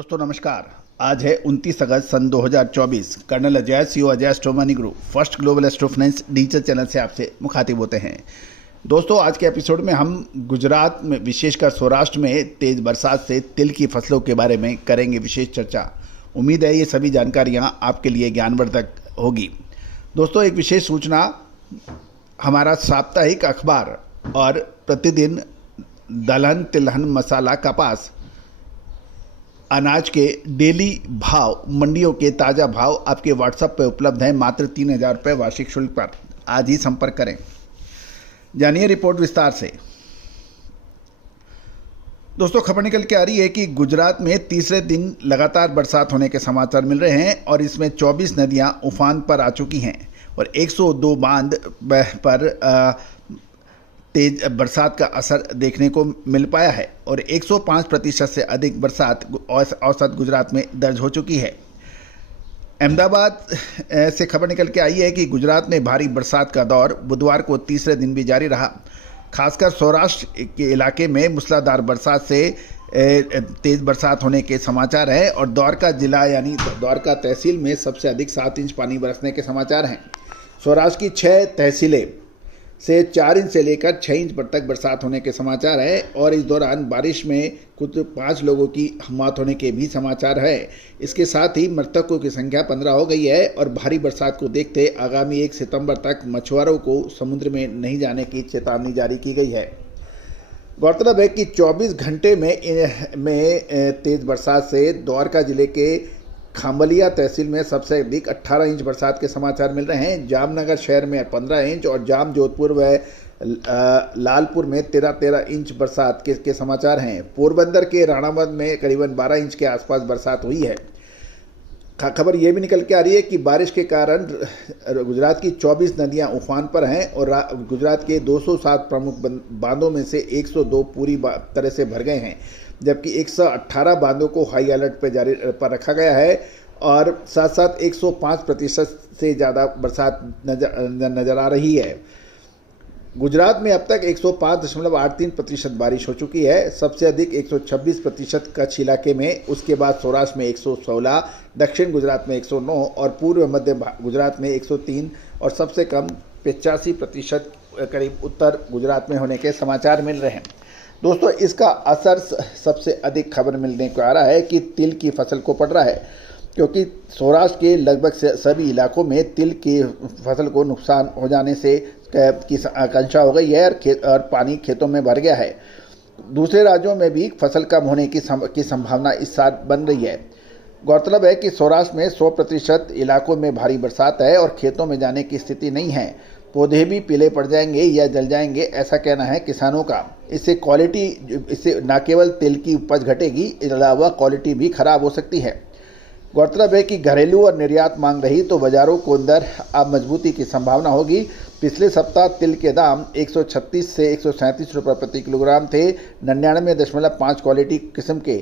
दोस्तों नमस्कार। आज है 29 अगस्त सन 2024। Colonel Ajay CO Ajay astro money group first global astro finance digital channel से आपसे मुखातिब होते हैं। दोस्तों आज के एपिसोड में हम गुजरात में विशेषकर सौराष्ट्र में तेज बरसात से तिल की फसलों के बारे में करेंगे विशेष चर्चा। उम्मीद है ये सभी जानकारियाँ आपके लिए ज्ञानवर्धक होगी। दोस्तों एक विशेष सूचना, हमारा साप्ताहिक अखबार और प्रतिदिन दलहन तिलहन मसाला कपास अनाज के डेली भाव मंडियों के ताज़ा भाव आपके व्हाट्सएप पर उपलब्ध हैं मात्र 3,000 रुपये वार्षिक शुल्क पर। आज ही संपर्क करें। जानिए रिपोर्ट विस्तार से। दोस्तों खबर निकल के आ रही है कि गुजरात में तीसरे दिन लगातार बरसात होने के समाचार मिल रहे हैं और इसमें 24 नदियां उफान पर आ चुकी हैं और 102 बांध पर तेज बरसात का असर देखने को मिल पाया है और 105% से अधिक बरसात औसत गुजरात में दर्ज हो चुकी है। अहमदाबाद से खबर निकल के आई है कि गुजरात में भारी बरसात का दौर बुधवार को तीसरे दिन भी जारी रहा। खासकर सौराष्ट्र के इलाके में मूसलाधार बरसात से तेज बरसात होने के समाचार हैं और द्वारका जिला यानी द्वारका तहसील में सबसे अधिक 7 इंच पानी बरसने के समाचार हैं। सौराष्ट्र की 6 तहसीलें से 4 इंच से लेकर 6 इंच पर तक बरसात होने के समाचार है और इस दौरान बारिश में कुछ 5 लोगों की मौत होने के भी समाचार है। इसके साथ ही मृतकों की संख्या 15 हो गई है और भारी बरसात को देखते आगामी 1 सितंबर तक मछुआरों को समुद्र में नहीं जाने की चेतावनी जारी की गई है। गौरतलब है कि 24 घंटे में तेज बरसात से द्वारका जिले के खांबलिया तहसील में सबसे अधिक 18 इंच बरसात के समाचार मिल रहे हैं। जामनगर शहर में 15 इंच और जाम जोधपुर व लालपुर में 13 इंच बरसात के समाचार हैं। पोरबंदर के राणावत में करीबन 12 इंच के आसपास बरसात हुई है। खबर ये भी निकल के आ रही है कि बारिश के कारण गुजरात की 24 नदियां उफान पर हैं और गुजरात के 207 प्रमुख बांधों में से 102 पूरी तरह से भर गए हैं, जबकि 118 बांधों को हाई अलर्ट पर रखा गया है और साथ साथ 105% से ज़्यादा बरसात नज़र आ रही है। गुजरात में अब तक 105.83% बारिश हो चुकी है। सबसे अधिक 126% कच्छ इलाके में, उसके बाद सौराष्ट्र में 116, दक्षिण गुजरात में 109 और पूर्व मध्य गुजरात में 103 और सबसे कम 85% करीब उत्तर गुजरात में होने के समाचार मिल रहे हैं। दोस्तों इसका असर सबसे अधिक खबर मिलने को आ रहा है कि तिल की फसल को पड़ रहा है, क्योंकि सौराष्ट्र के लगभग सभी इलाकों में तिल की फसल को नुकसान हो जाने से की आशंका हो गई है और पानी खेतों में भर गया है। दूसरे राज्यों में भी फसल कम होने की संभावना इस साल बन रही है। गौरतलब है कि सौराष्ट्र में 100% इलाकों में भारी बरसात है और खेतों में जाने की स्थिति नहीं है। पौधे भी पीले पड़ जाएंगे या जल जाएंगे, ऐसा कहना है किसानों का। इससे न केवल तिल की उपज घटेगी, इसके अलावा क्वालिटी भी खराब हो सकती है। गौरतलब है कि घरेलू और निर्यात मांग रही तो बाजारों को अंदर अब मजबूती की संभावना होगी। पिछले सप्ताह तिल के दाम 136 से 137 रुपये प्रति किलोग्राम थे, 99.5 क्वालिटी किस्म के।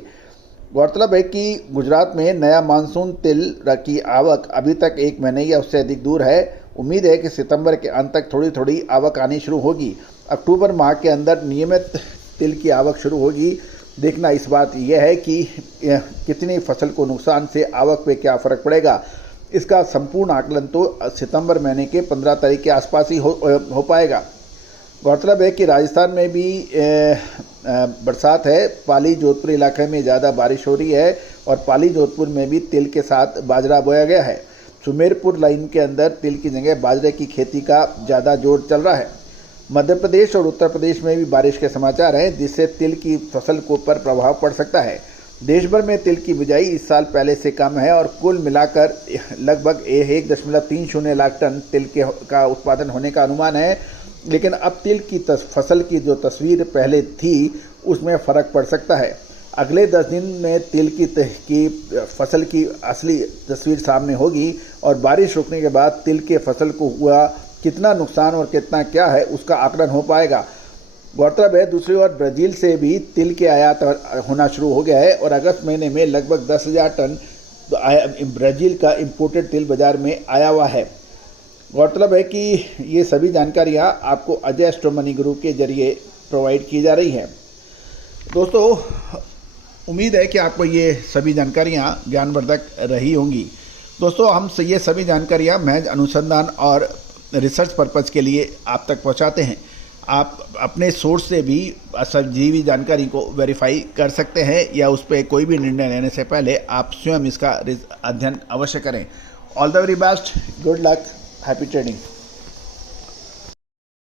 गौरतलब है कि गुजरात में नया मानसून तिल की आवक अभी तक 1 महीने या उससे अधिक दूर है। उम्मीद है कि सितंबर के अंत तक थोड़ी थोड़ी आवक आनी शुरू होगी। अक्टूबर माह के अंदर नियमित तिल की आवक शुरू होगी। देखना इस बात यह है कि कितनी फसल को नुकसान से आवक पे क्या फ़र्क पड़ेगा। इसका संपूर्ण आकलन तो सितंबर महीने के 15 तारीख के आसपास ही हो पाएगा। गौरतलब है कि राजस्थान में भी बरसात है। पाली जोधपुर इलाके में ज़्यादा बारिश हो रही है और पाली जोधपुर में भी तिल के साथ बाजरा बोया गया है। सुमेरपुर लाइन के अंदर तिल की जगह बाजरे की खेती का ज़्यादा जोर चल रहा है। मध्य प्रदेश और उत्तर प्रदेश में भी बारिश के समाचार हैं, जिससे तिल की फसल को पर प्रभाव पड़ सकता है। देश भर में तिल की बिजाई इस साल पहले से कम है और कुल मिलाकर लगभग 1.30 लाख टन तिल का उत्पादन होने का अनुमान है। लेकिन अब तिल की फसल की जो तस्वीर पहले थी उसमें फ़र्क पड़ सकता है। अगले 10 दिन में तिल की फसल की असली तस्वीर सामने होगी और बारिश रुकने के बाद तिल के फसल को हुआ कितना नुकसान और कितना क्या है उसका आकलन हो पाएगा। गौरतलब है दूसरी ओर ब्राज़ील से भी तिल के आयात होना शुरू हो गया है और अगस्त महीने में लगभग 10,000 टन ब्राज़ील का इम्पोर्टेड तिल बाजार में आया हुआ है। गौरतलब है कि ये सभी जानकारियाँ आपको अजय एस्ट्रो मनी ग्रुप के जरिए प्रोवाइड की जा रही हैं। दोस्तों उम्मीद है कि आपको ये सभी जानकारियाँ ज्ञानवर्धक रही होंगी। दोस्तों, हम ये सभी जानकारियाँ महज अनुसंधान और रिसर्च पर्पज़ के लिए आप तक पहुँचाते हैं। आप अपने सोर्स से भी सजीवी जानकारी को वेरीफाई कर सकते हैं या उस पर कोई भी निर्णय लेने से पहले आप स्वयं इसका अध्ययन अवश्य करें। All the very best, good luck, happy trading.